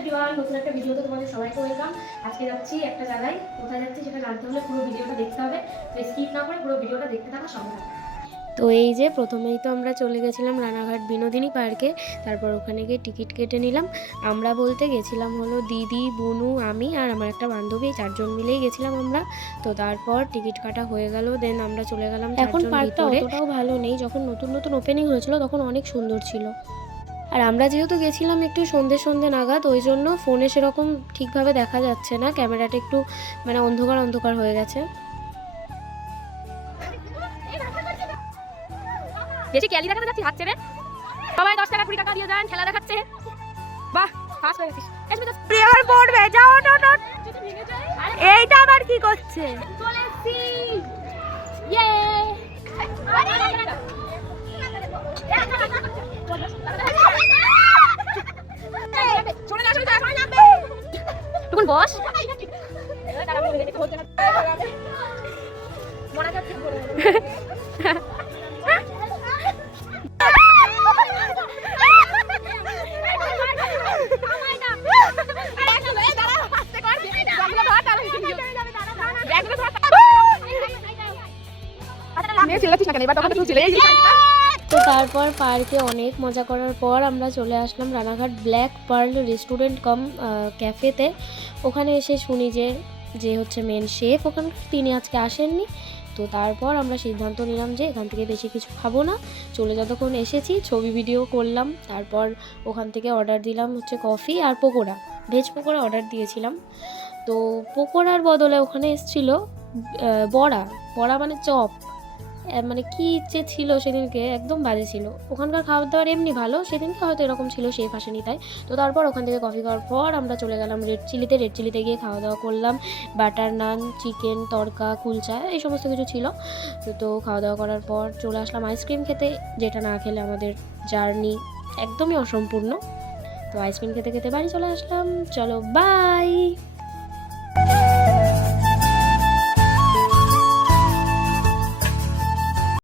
Everyone, নতুন একটা ভিডিওতে তোমাদের সবাইকে ওয়েলকাম। আজকে যাচ্ছি একটা জায়গায়, কোথায় যাচ্ছি সেটা জানতে হলে পুরো ভিডিওটা দেখতে হবে। তো স্কিপ না করে পুরো ভিডিওটা দেখতে থাকা সঙ্গে থাকো। তো এই যে প্রথমেই তো আমরা চলে গেছিলাম রানাঘাট বিনোদিনী পার্কে। তারপর ওখানে গিয়ে টিকিট কেটে নিলাম। আমরা বলতে গেছিলাম হলো দিদি, বুনু, আমি আর আমার একটা বান্ধবী, 4 জন মিলেই গেছিলাম আমরা। তো তারপর টিকিট কাটা হয়ে গেল, দেন আমরা চলে গেলাম। এখন পার্কটা অতটাও ভালো নেই, যখন নতুন নতুন ওপেনিং হয়েছিল তখন অনেক সুন্দর ছিল। আর আমরা যেহেতু গেছিলাম একটু সন্ধে নাগাদ, ওই জন্য ফোনে সেরকম ঠিকভাবে দেখা যাচ্ছে না, ক্যামেরাটা একটু মানে অন্ধকার হয়ে গেছে। বেশি ক্যালি দেখাতে যাচ্ছি, হাত ছেড়ে সবাই 10 টাকা 20 টাকা দিয়ে যান, খেলা দেখাচ্ছে। বাহ, ফাস্ট হয়ে গেছিস। প্রিয়ার পড়বে, যাও না। এইটা আবার কি করছে? চলেছি, ইয়ে তখন বস তো তারপর পার্কে অনেক মজা করার পর আমরা চলে আসলাম Ranaghat black pearl restaurant cum ক্যাফেতে। ওখানে এসে শুনি যে হচ্ছে মেন শেফ ওখানে, তিনি আজকে আসেননি। তো তারপর আমরা সিদ্ধান্ত নিলাম যে এখান থেকে বেশি কিছু খাবো না, চলে যতক্ষণ এসেছি ছবি ভিডিও করলাম। তারপর ওখান থেকে অর্ডার দিলাম হচ্ছে কফি আর পকোড়া, ভেজ পকোড়া অর্ডার দিয়েছিলাম। তো পকোড়ার বদলে ওখানে এসেছিলো বড়া মানে চপ, মানে কি যে ছিল সেদিনকে, একদম বাজে ছিল। ওখানকার খাবার দাবার এমনি ভালো, সেদিনকে হয়তো এরকম ছিল, শেফ আসেনি তাই। তো তারপর ওখান থেকে কফি খাওয়ার পর আমরা চলে গেলাম রেড চিলিতে গিয়ে খাওয়া দাওয়া করলাম। বাটার নান, চিকেন তড়কা, কুলচা, এই সমস্ত কিছু ছিল। তো খাওয়া দাওয়া করার পর চলে আসলাম আইসক্রিম খেতে, যেটা না খেলে আমাদের জার্নি একদমই অসম্পূর্ণ। তো আইসক্রিম খেতে খেতে বাড়ি চলে আসলাম। চলো বাই।